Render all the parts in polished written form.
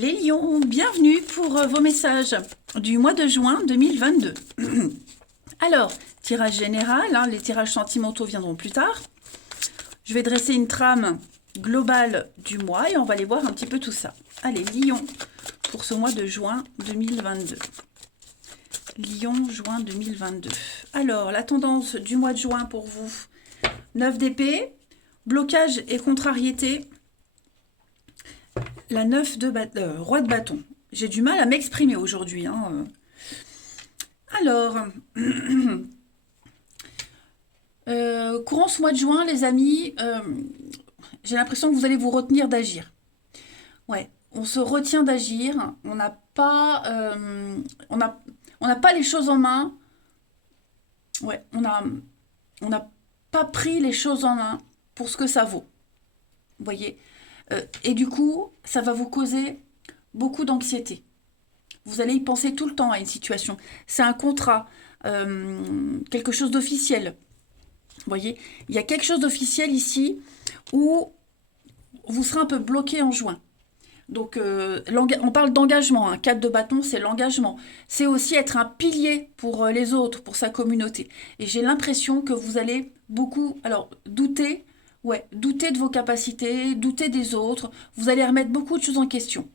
Les lions, bienvenue pour vos messages du mois de juin 2022. Alors, tirage général, hein, les tirages sentimentaux viendront plus tard. Je vais dresser une trame globale du mois et on va aller voir un petit peu tout ça. Allez, lion pour ce mois de juin 2022. Lion, juin 2022. Alors, la tendance du mois de juin pour vous. 9 d'épée, blocage et contrariété. La 9 de roi de bâton. J'ai du mal à m'exprimer aujourd'hui. Hein. Alors, courant ce mois de juin, les amis, j'ai l'impression que vous allez vous retenir d'agir. Ouais, on se retient d'agir. On n'a pas, on n'a pas les choses en main. Ouais, on n'a pas pris les choses en main pour ce que ça vaut. Vous voyez. Et du coup, ça va vous causer beaucoup d'anxiété. Vous allez y penser tout le temps à une situation. C'est un contrat, quelque chose d'officiel. Vous voyez, il y a quelque chose d'officiel ici où vous serez un peu bloqué en juin. Donc, on parle d'engagement. Un 4 de bâton, c'est l'engagement. C'est aussi être un pilier pour les autres, pour sa communauté. Et j'ai l'impression que vous allez beaucoup, alors, douter. Ouais, douter de vos capacités, douter des autres. Vous allez remettre beaucoup de choses en question.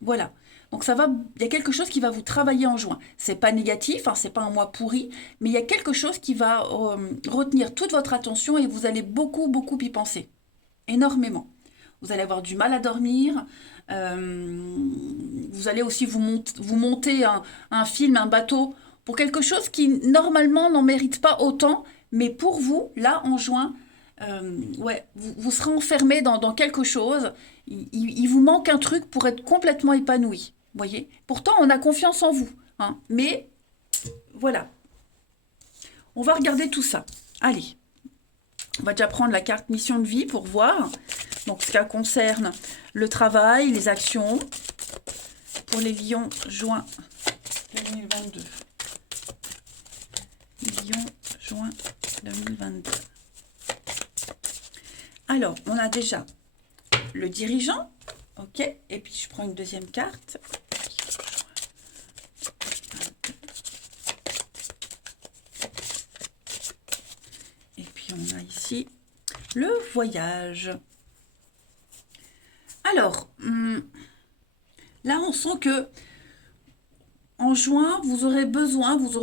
Voilà. Donc il y a quelque chose qui va vous travailler en juin. C'est pas négatif, hein, c'est pas un mois pourri, mais il y a quelque chose qui va retenir toute votre attention et vous allez beaucoup, beaucoup y penser. Énormément. Vous allez avoir du mal à dormir. Vous allez aussi vous monter un film, un bateau, pour quelque chose qui normalement n'en mérite pas autant, mais pour vous, là, en juin, ouais, vous serez enfermé dans quelque chose. Il vous manque un truc pour être complètement épanoui. Voyez. Pourtant, on a confiance en vous. Hein, mais voilà. On va regarder tout ça. Allez. On va déjà prendre la carte mission de vie pour voir. Donc, ce qui concerne le travail, les actions. Pour les lions, juin 2022. Lion, juin 2022. Alors, on a déjà le dirigeant, ok, et puis je prends une deuxième carte. Et puis on a ici le voyage. Alors, là on sent que en juin, vous aurez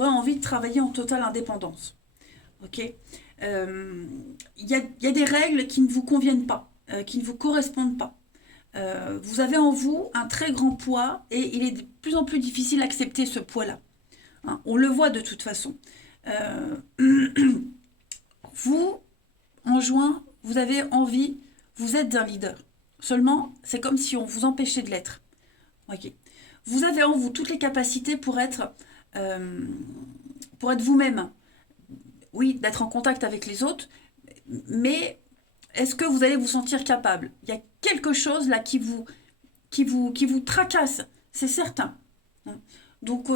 envie de travailler en totale indépendance. Ok. Il y a des règles qui ne vous conviennent pas, qui ne vous correspondent pas. Vous avez en vous un très grand poids et il est de plus en plus difficile d'accepter ce poids-là. Hein, on le voit de toute façon. Vous, en juin, vous avez envie, vous êtes un leader. Seulement, c'est comme si on vous empêchait de l'être. Okay. Vous avez en vous toutes les capacités pour être vous-même. Oui, d'être en contact avec les autres, mais est-ce que vous allez vous sentir capable? Il y a quelque chose là qui vous tracasse, c'est certain. Donc,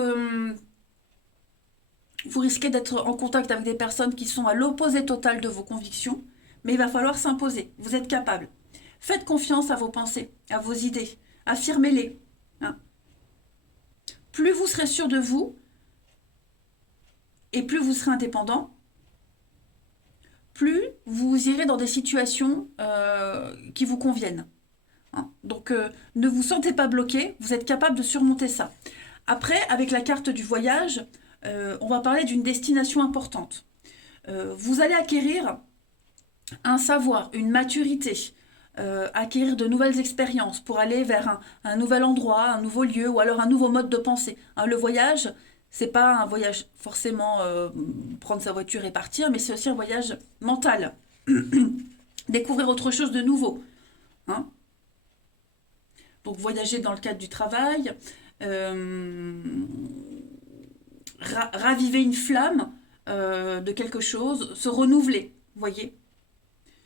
vous risquez d'être en contact avec des personnes qui sont à l'opposé total de vos convictions, mais il va falloir s'imposer. Vous êtes capable. Faites confiance à vos pensées, à vos idées. Affirmez-les. Hein. Plus vous serez sûr de vous, et plus vous serez indépendant, plus vous irez dans des situations qui vous conviennent. Hein. Donc, ne vous sentez pas bloqué, vous êtes capable de surmonter ça. Après, avec la carte du voyage, on va parler d'une destination importante. Vous allez acquérir un savoir, une maturité, acquérir de nouvelles expériences pour aller vers un nouvel endroit, un nouveau lieu ou alors un nouveau mode de pensée. Hein, le voyage, c'est pas un voyage forcément prendre sa voiture et partir, mais c'est aussi un voyage mental. Découvrir autre chose de nouveau. Hein. Donc voyager dans le cadre du travail, raviver une flamme de quelque chose, se renouveler, voyez.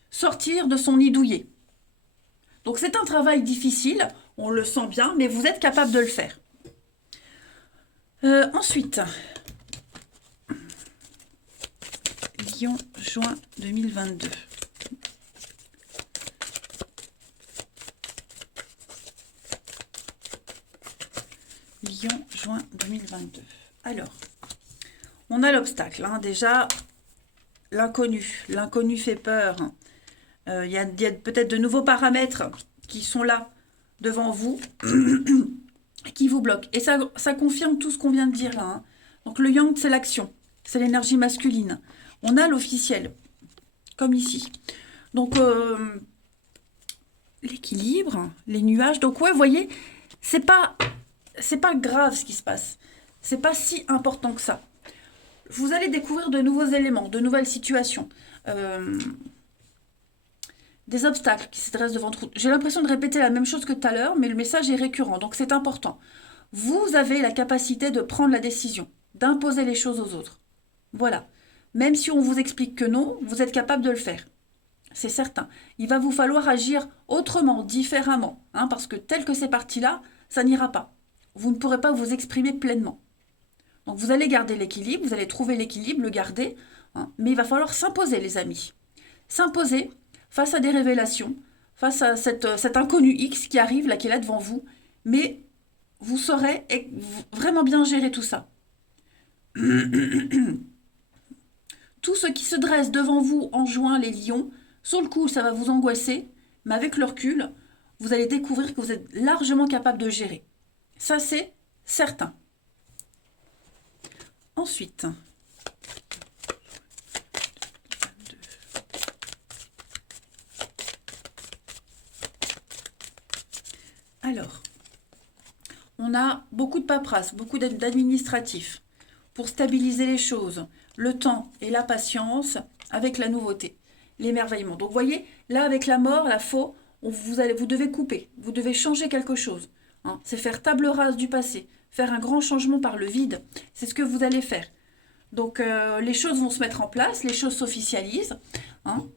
Sortir de son nid douillet. Donc c'est un travail difficile, on le sent bien, mais vous êtes capable de le faire. Ensuite, Lion, juin 2022. Lion, juin 2022. Alors, on a l'obstacle. Hein. Déjà, l'inconnu. L'inconnu fait peur. Il y a peut-être de nouveaux paramètres qui sont là devant vous, qui vous bloquent. Et ça confirme tout ce qu'on vient de dire là. Hein. Donc le yang, c'est l'action. C'est l'énergie masculine. On a l'officiel, comme ici. Donc, l'équilibre, les nuages. Donc, ouais, vous voyez, c'est pas grave ce qui se passe. C'est pas si important que ça. Vous allez découvrir de nouveaux éléments, de nouvelles situations. Des obstacles qui se dressent devant vous. J'ai l'impression de répéter la même chose que tout à l'heure, mais le message est récurrent, donc c'est important. Vous avez la capacité de prendre la décision, d'imposer les choses aux autres. Voilà. Même si on vous explique que non, vous êtes capable de le faire. C'est certain. Il va vous falloir agir autrement, différemment, hein, parce que tel que c'est parti là, ça n'ira pas. Vous ne pourrez pas vous exprimer pleinement. Donc vous allez garder l'équilibre, vous allez trouver l'équilibre, le garder, hein, mais il va falloir s'imposer, les amis. S'imposer face à des révélations, face à cet inconnu X qui arrive, là, qui est là devant vous, mais vous saurez vraiment bien gérer tout ça. Tout ce qui se dresse devant vous en juin, les lions, sur le coup, ça va vous angoisser, mais avec le recul, vous allez découvrir que vous êtes largement capable de gérer. Ça, c'est certain. Ensuite, alors, on a beaucoup de paperasse, beaucoup d'administratifs pour stabiliser les choses, le temps et la patience avec la nouveauté, l'émerveillement. Donc, vous voyez, là, avec la mort, la faux, vous devez couper, vous devez changer quelque chose. Hein. C'est faire table rase du passé, faire un grand changement par le vide. C'est ce que vous allez faire. Donc, les choses vont se mettre en place, les choses s'officialisent, hein,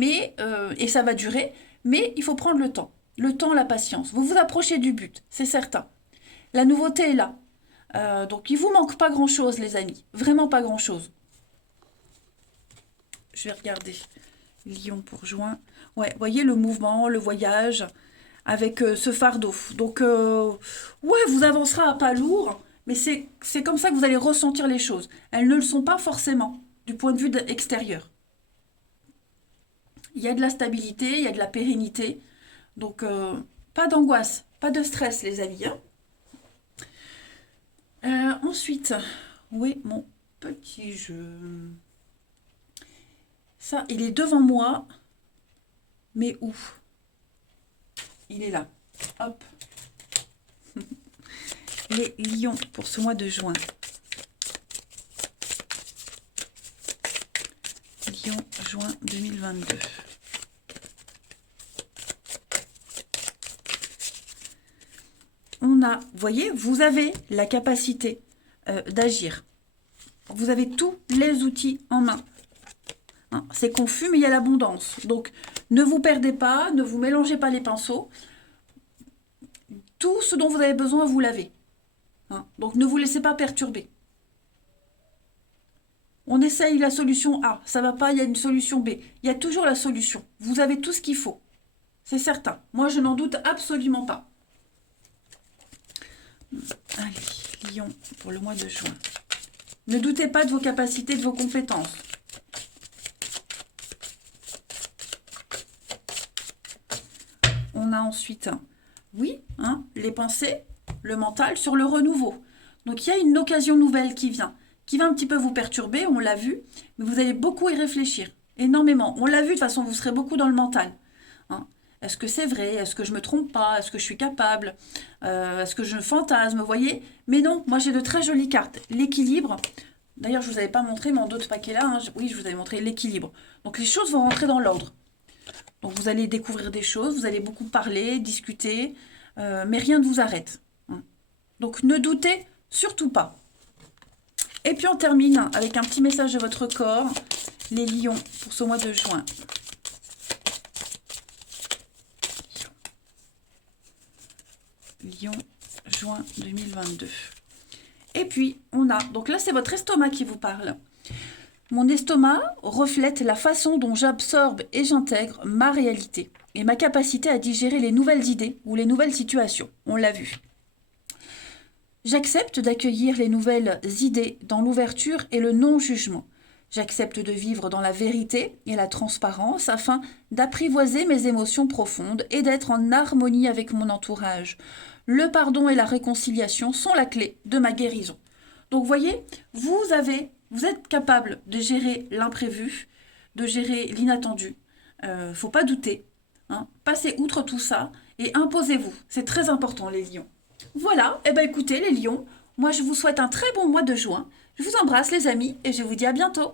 et ça va durer, mais il faut prendre le temps. Le temps, la patience. Vous vous approchez du but, c'est certain. La nouveauté est là. Donc, il ne vous manque pas grand-chose, les amis. Vraiment pas grand-chose. Je vais regarder. Lion pour juin. Ouais, voyez le mouvement, le voyage avec ce fardeau. Donc, ouais, vous avancerez à pas lourd, mais c'est comme ça que vous allez ressentir les choses. Elles ne le sont pas forcément du point de vue extérieur. Il y a de la stabilité, il y a de la pérennité. Donc, pas d'angoisse, pas de stress, les amis. Hein. Ensuite, oui, mon petit jeu. Ça, il est devant moi, mais où? Il est là. Hop. Les lions pour ce mois de juin. Lion, juin 2022. On a, vous voyez, vous avez la capacité d'agir. Vous avez tous les outils en main. Hein, c'est confus, mais il y a l'abondance. Donc, ne vous perdez pas, ne vous mélangez pas les pinceaux. Tout ce dont vous avez besoin, vous l'avez. Hein, donc, ne vous laissez pas perturber. On essaye la solution A, ça va pas, il y a une solution B. Il y a toujours la solution. Vous avez tout ce qu'il faut. C'est certain. Moi, je n'en doute absolument pas. Allez, Lion, pour le mois de juin. Ne doutez pas de vos capacités, de vos compétences. On a ensuite, oui, hein, les pensées, le mental sur le renouveau. Donc, il y a une occasion nouvelle qui va un petit peu vous perturber, on l'a vu, mais vous allez beaucoup y réfléchir, énormément. On l'a vu, de toute façon, vous serez beaucoup dans le mental. Hein. Est-ce que c'est vrai? Est-ce que je me trompe pas? Est-ce que je suis capable? Est-ce que je fantasme? Vous voyez? Mais non, moi j'ai de très jolies cartes. L'équilibre, d'ailleurs je ne vous avais pas montré, mais en d'autres paquets là, hein, oui, je vous avais montré l'équilibre. Donc les choses vont rentrer dans l'ordre. Donc vous allez découvrir des choses, vous allez beaucoup parler, discuter, mais rien ne vous arrête. Hein. Donc ne doutez surtout pas. Et puis on termine avec un petit message de votre corps, les lions, pour ce mois de juin. Lion, juin 2022. Et puis, on a, donc là c'est votre estomac qui vous parle. Mon estomac reflète la façon dont j'absorbe et j'intègre ma réalité et ma capacité à digérer les nouvelles idées ou les nouvelles situations. On l'a vu. J'accepte d'accueillir les nouvelles idées dans l'ouverture et le non-jugement. J'accepte de vivre dans la vérité et la transparence afin d'apprivoiser mes émotions profondes et d'être en harmonie avec mon entourage. Le pardon et la réconciliation sont la clé de ma guérison. Donc voyez, vous êtes capable de gérer l'imprévu, de gérer l'inattendu. Faut pas douter, hein. Passez outre tout ça et imposez-vous. C'est très important, les lions. Voilà, eh ben écoutez, les lions, moi je vous souhaite un très bon mois de juin. Je vous embrasse, les amis, et je vous dis à bientôt.